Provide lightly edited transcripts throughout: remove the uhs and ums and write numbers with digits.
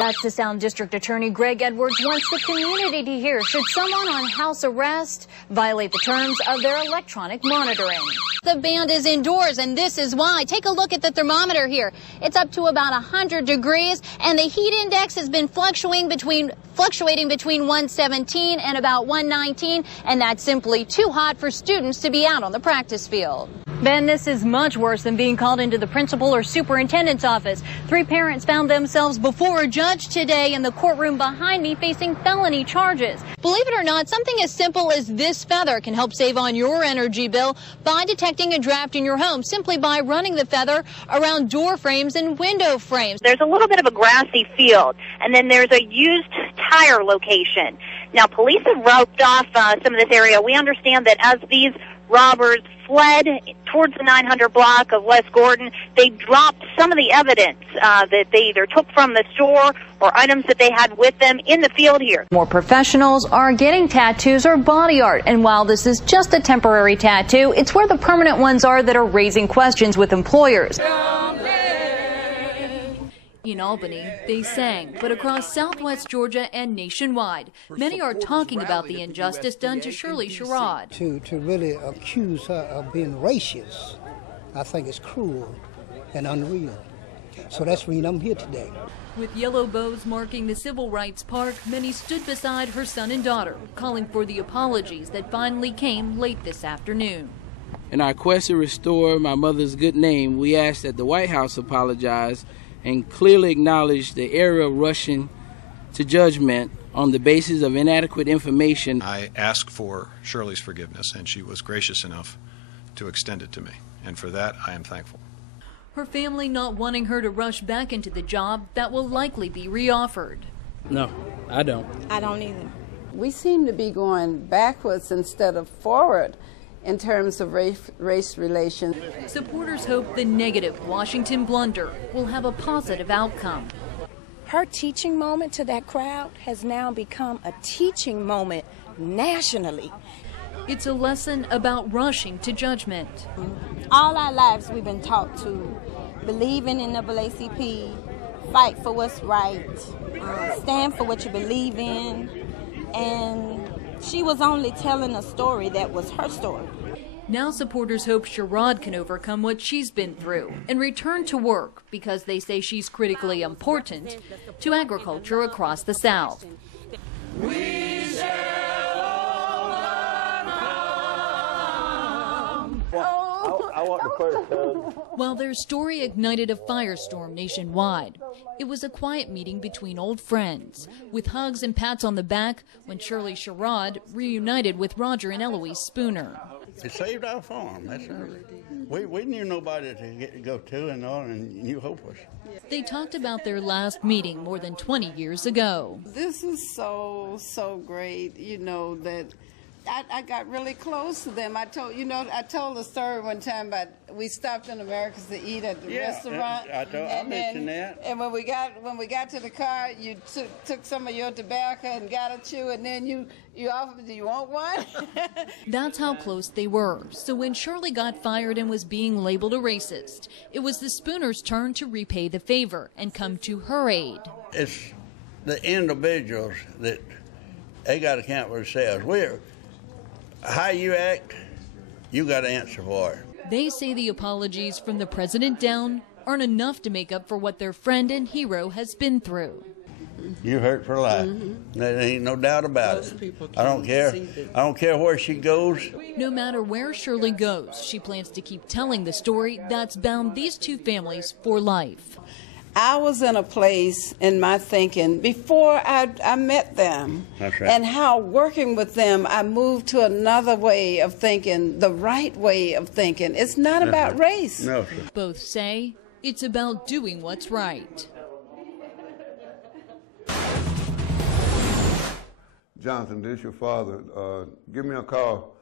That's the Sound District Attorney Greg Edwards wants the community to hear. Should someone on house arrest violate the terms of their electronic monitoring? The band is indoors, and this is why. Take a look at the thermometer here. It's up to about 100 degrees, and the heat index has been fluctuating between 117 and about 119, and that's simply too hot for students to be out on the practice field. Ben, this is much worse than being called into the principal or superintendent's office. 3 parents found themselves before a judge today in the courtroom behind me facing felony charges. Believe it or not, something as simple as this feather can help save on your energy bill by detecting a draft in your home simply by running the feather around door frames and window frames. There's a little bit of a grassy field, and then there's a used tire location. Now, police have roped off some of this area. We understand that as these robbers fled towards the 900 block of West Gordon, they dropped some of the evidence that they either took from the store or items that they had with them in the field here. More professionals are getting tattoos or body art, and while this is just a temporary tattoo, it's where the permanent ones are that are raising questions with employers. In Albany, they sang, but across Southwest Georgia and nationwide, many are talking about the injustice done to Shirley Sherrod. To really accuse her of being racist, I think it's cruel and unreal. So that's the reason I'm here today. With yellow bows marking the Civil Rights Park, many stood beside her son and daughter, calling for the apologies that finally came late this afternoon. In our quest to restore my mother's good name, we ask that the White House apologize and clearly acknowledge the error of rushing to judgment on the basis of inadequate information. I asked for Shirley's forgiveness, and she was gracious enough to extend it to me, and for that I am thankful. Her family not wanting her to rush back into the job that will likely be reoffered. No, I don't. I don't either. We seem to be going backwards instead of forward in terms of race relations. Supporters hope the negative Washington blunder will have a positive outcome. Her teaching moment to that crowd has now become a teaching moment nationally. It's a lesson about rushing to judgment. All our lives we've been taught to believe in NAACP, fight for what's right, stand for what you believe in, and she was only telling a story that was her story. Now supporters hope Sherrod can overcome what she's been through and return to work because they say she's critically important to agriculture across the South. We shall overcome. I want the first hug. While their story ignited a firestorm nationwide, it was a quiet meeting between old friends, with hugs and pats on the back when Shirley Sherrod reunited with Roger and Eloise Spooner. It saved our farm. That's we knew nobody to go to and all, and you help us. They talked about their last meeting more than 20 years ago. This is so great, you know, that I got really close to them. I told the story one time about we stopped in Americas to eat at the restaurant. I mentioned that. And when we got to the car, you took some of your tobacco and got a chew, and then you offered, do you want one? That's how close they were. So when Shirley got fired and was being labeled a racist, it was the Spooners' turn to repay the favor and come to her aid. It's the individuals that they got to account for themselves. How you act, you got to answer for it. They say the apologies from the president down aren't enough to make up for what their friend and hero has been through. You hurt for life. There ain't no doubt about it. I don't care. I don't care where she goes. No matter where Shirley goes, she plans to keep telling the story that's bound these two families for life. I was in a place in my thinking before I met them. That's right. And how working with them, I moved to another way of thinking, the right way of thinking. It's not about race. No, sir. Both say it's about doing what's right. Jonathan, this is your father. Give me a call.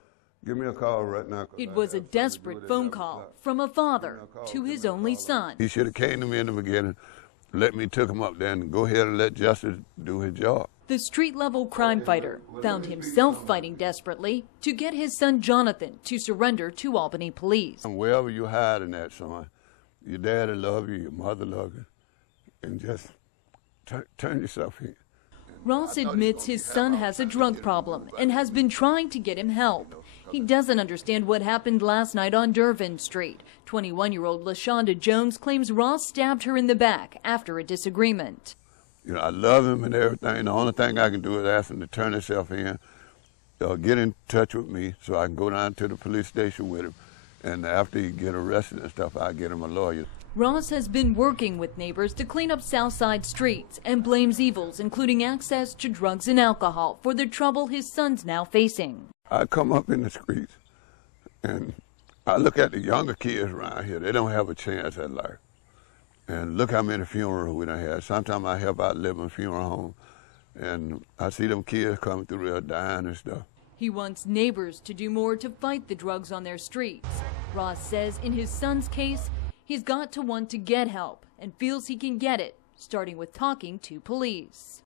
Give me a call right now. It was a desperate phone call from a father to his only son. He should have came to me in the beginning, let me took him up there and go ahead and let justice do his job. The street-level crime fighter found himself fighting desperately to get his son Jonathan to surrender to Albany police. And wherever you're hiding at, son, your daddy love you, your mother love you, and just turn yourself in. Ross admits his son has a drug problem and has been trying to get him help. He doesn't understand what happened last night on Dervin Street. 21-year-old LaShonda Jones claims Ross stabbed her in the back after a disagreement. You know, I love him and everything. The only thing I can do is ask him to turn himself in, get in touch with me so I can go down to the police station with him. And after he get arrested and stuff, I'll get him a lawyer. Ross has been working with neighbors to clean up Southside streets and blames evils, including access to drugs and alcohol, for the trouble his son's now facing. I come up in the streets and I look at the younger kids around here. They don't have a chance at life. And look how many funerals we done had. Sometimes I help out living funeral home, and I see them kids coming through there dying and stuff. He wants neighbors to do more to fight the drugs on their streets. Ross says in his son's case, he's got to want to get help and feels he can get it, starting with talking to police.